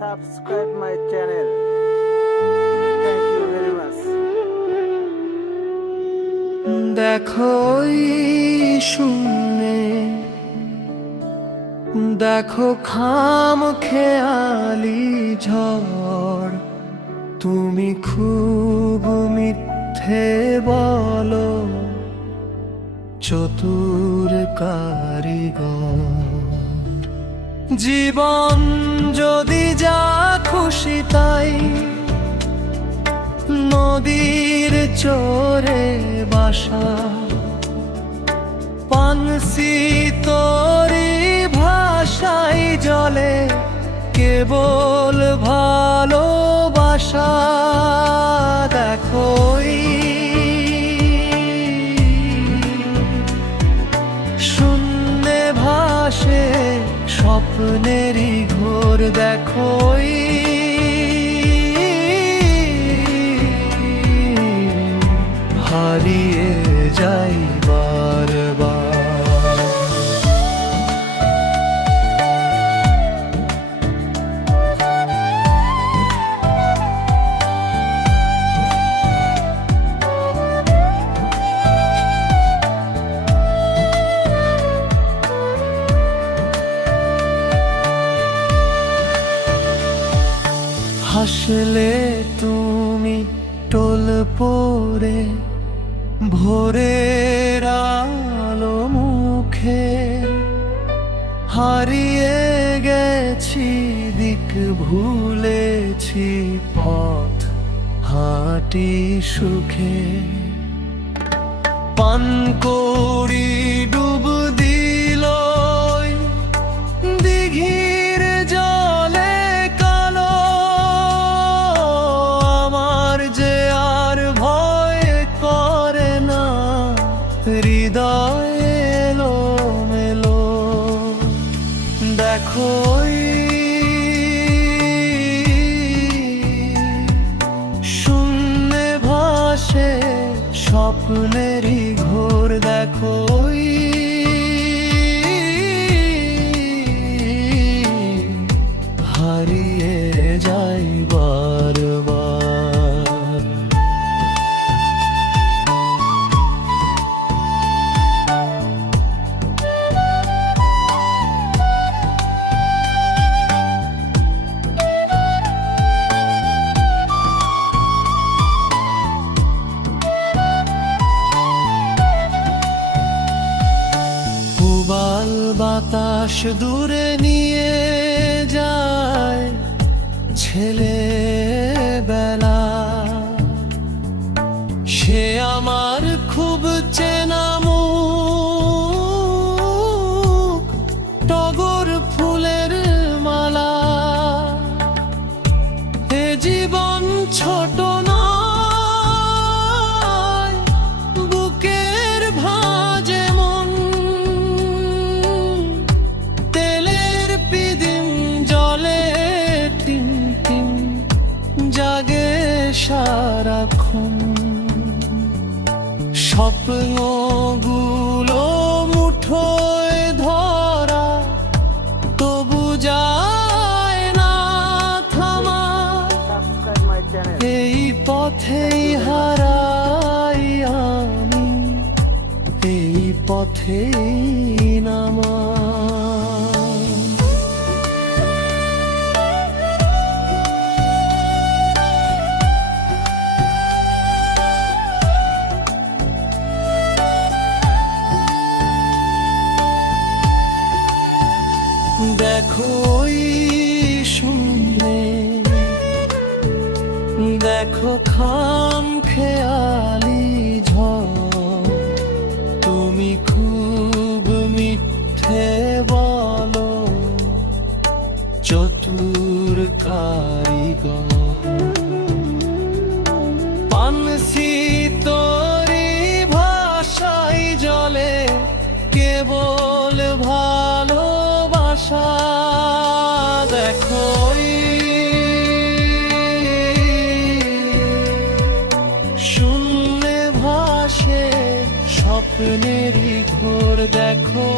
subscribe my channel. Thank you very much. দেখো শূন্যে, দেখো খাম খেয়ালি ঝড়, তুমি খুব মিথ্যে বলো, চতুর কারিগর। জীবন যদি যা খুশি তাই, নদীর চরে বাসা, পানসি তোরি ভাষাই জলে, কেবল ভালোবাসা। দেখো শূন্যে ভাসে স্বপ্নেরই ঘোর, দেখো হারিয়ে যাই বারবার। হাসলে তুমি টোল পড়ে, ভোরের আলো মুখে, হারিয়ে গেছি দিক, ভুলেছি পথ, হাঁটি সুখে। পান করি ডুব দিল দিঘির জলে কালো, আমার যে আর ভয় করে না, হৃদয় এলো মেলো। দেখো শূন্যে ভাসে স্বপ্নেরই ঘোর, দেখো হারিয়ে যাই বারবার। উবাল বাতাস দূরে নিয়ে যায় ছেলেবেলা, সে আমার খুব চেনা মুখ, টগর ফুলের মালা। এ জীবন ছোট নয়, বুকের ভাঁজে মন, তেলের পিদিম জলে টিম টিম জাগে সারাক্ষণ। স্বপ্নগুলো মুঠোয় ধরা, তবু যায় না থামা, Subscribe my channel. এই পথেই হারাই আমি, এই পথেই নামা। দেখো শূন্যে, দেখো খাম খেয়ালি ঝড়, তুমি খুব মিথ্যে বলো, চতুর কারিগর। পানসি তোরি ভাষাই জলে, কেবল ভালোবাসা। দেখো শূন্যে ভাসে স্বপ্নেরই ঘোর, দেখো